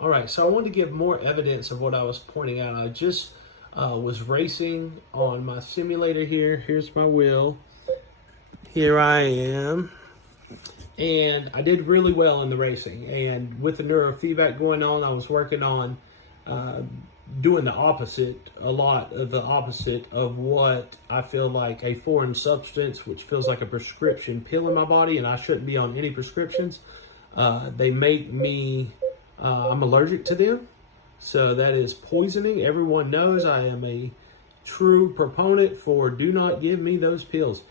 All right, so I wanted to give more evidence of what I was pointing out. I just was racing on my simulator here. Here's my wheel. Here I am. And I did really well in the racing. And with the neurofeedback going on, I was working on uh, doing the opposite, a lot of the opposite of what I feel like a foreign substance, which feels like a prescription pill in my body, and I shouldn't be on any prescriptions. They make me, I'm allergic to them. So that is poisoning. Everyone knows I am a true proponent for do not give me those pills.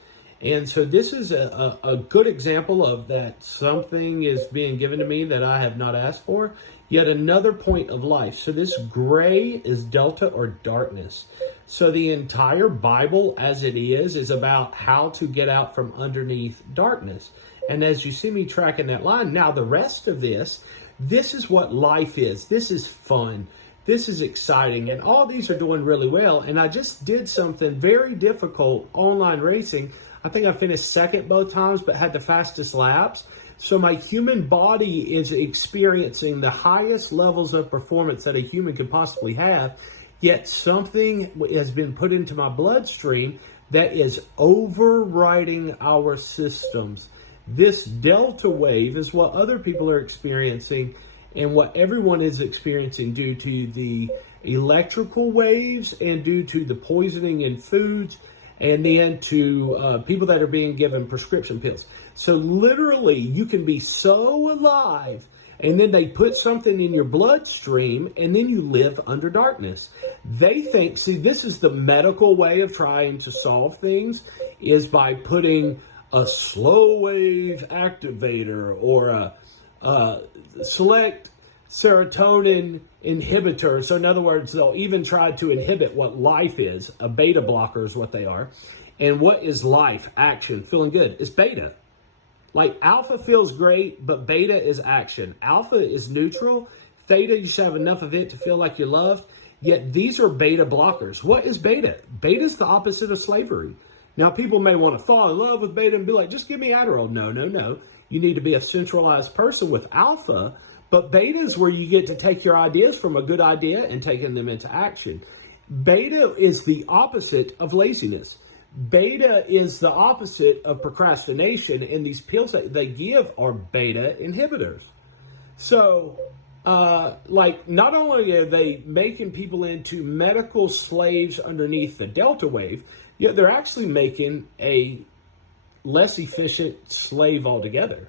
And so this is a good example of that something is being given to me that I have not asked for. Yet another point of life. So this gray is delta or darkness. So the entire Bible as it is about how to get out from underneath darkness. And as you see me tracking that line, now the rest of this is what life is. This is fun. This is exciting. And all these are doing really well. And I just did something very difficult, online racing. I think I finished second both times, but had the fastest laps. So my human body is experiencing the highest levels of performance that a human could possibly have. Yet something has been put into my bloodstream that is overriding our systems. This delta wave is what other people are experiencing and what everyone is experiencing due to the electrical waves and due to the poisoning in foods and then to people that are being given prescription pills. So literally you can be so alive and then they put something in your bloodstream and then you live under darkness. They think, see, this is the medical way of trying to solve things, is by putting a slow wave activator or a select serotonin inhibitor. So in other words, they'll even try to inhibit what life is. A beta blocker is what they are. And what is life? Action, feeling good. It's beta. Like alpha feels great, but beta is action. Alpha is neutral. Theta, you should have enough of it to feel like you're loved. Yet these are beta blockers. What is beta? Beta is the opposite of slavery. Now, people may want to fall in love with beta and be like, just give me Adderall. No, no, no. You need to be a centralized person with alpha. But beta is where you get to take your ideas from a good idea and taking them into action. Beta is the opposite of laziness. Beta is the opposite of procrastination, and these pills that they give are beta inhibitors. So, not only are they making people into medical slaves underneath the delta wave, yet they're actually making a less efficient slave altogether.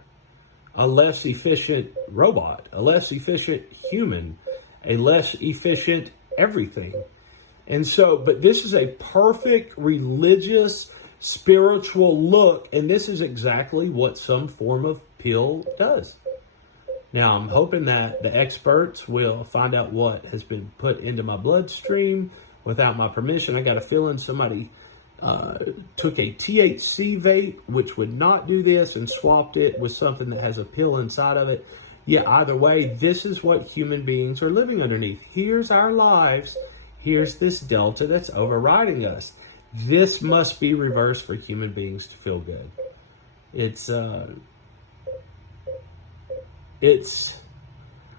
A less efficient robot, a less efficient human, a less efficient everything. And so, but this is a perfect religious, spiritual look, and this is exactly what some form of pill does. Now, I'm hoping that the experts will find out what has been put into my bloodstream without my permission. I got a feeling somebody took a THC vape, which would not do this, and swapped it with something that has a pill inside of it. Yeah, either way, this is what human beings are living underneath. Here's our lives. Here's this delta that's overriding us. This must be reversed for human beings to feel good.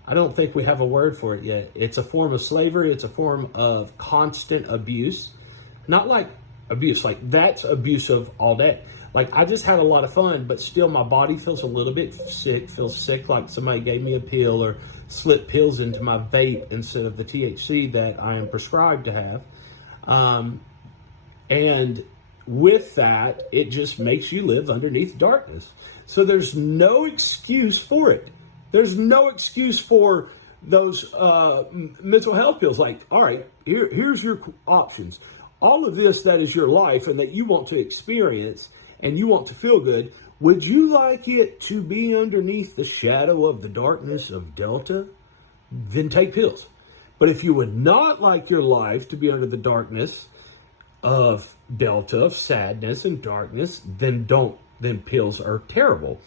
I don't think we have a word for it yet. It's a form of slavery. It's a form of constant abuse. Not like abuse, like that's abusive all day. Like I just had a lot of fun, but still my body feels a little bit sick, feels sick like somebody gave me a pill or slipped pills into my vape instead of the THC that I am prescribed to have. And with that, it just makes you live underneath darkness. So there's no excuse for it. There's no excuse for those mental health pills. Like, all right, here's your options. All of this that is your life and that you want to experience and you want to feel good, would you like it to be underneath the shadow of the darkness of Delta? Then take pills. But if you would not like your life to be under the darkness of Delta, of sadness and darkness, then don't. Then pills are terrible.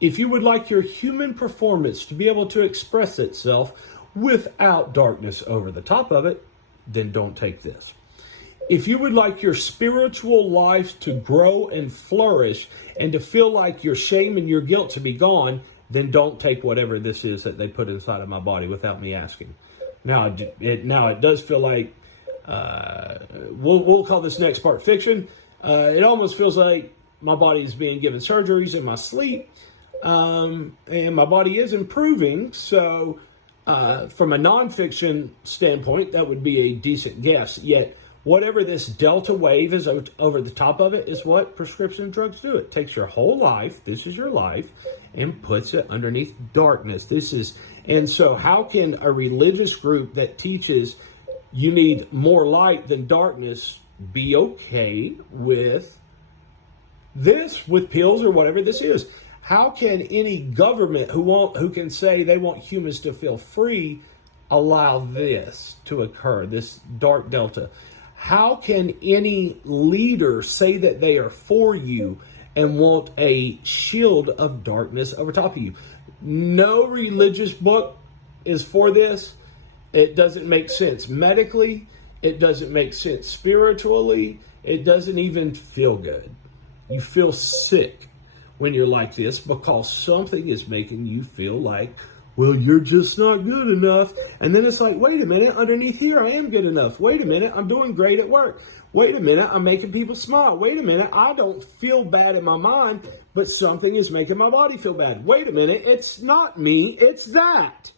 If you would like your human performance to be able to express itself without darkness over the top of it, then don't take this. If you would like your spiritual life to grow and flourish and to feel like your shame and your guilt to be gone, then don't take whatever this is that they put inside of my body without me asking. Now, it does feel like, we'll call this next part fiction. It almost feels like my body is being given surgeries in my sleep, and my body is improving. So from a nonfiction standpoint, that would be a decent guess. Yet, whatever this delta wave is over the top of it is what prescription drugs do. It takes your whole life, this is your life, and puts it underneath darkness. And so how can a religious group that teaches you need more light than darkness be okay with this, with pills or whatever this is? How can any government who can say they want humans to feel free allow this to occur, this dark delta? How can any leader say that they are for you and want a shield of darkness over top of you? No religious book is for this. It doesn't make sense medically. It doesn't make sense spiritually. It doesn't even feel good. You feel sick when you're like this because something is making you feel like, well, you're just not good enough. And then it's like, wait a minute, underneath here, I am good enough. Wait a minute, I'm doing great at work. Wait a minute, I'm making people smile. Wait a minute, I don't feel bad in my mind, but something is making my body feel bad. Wait a minute, it's not me, it's that.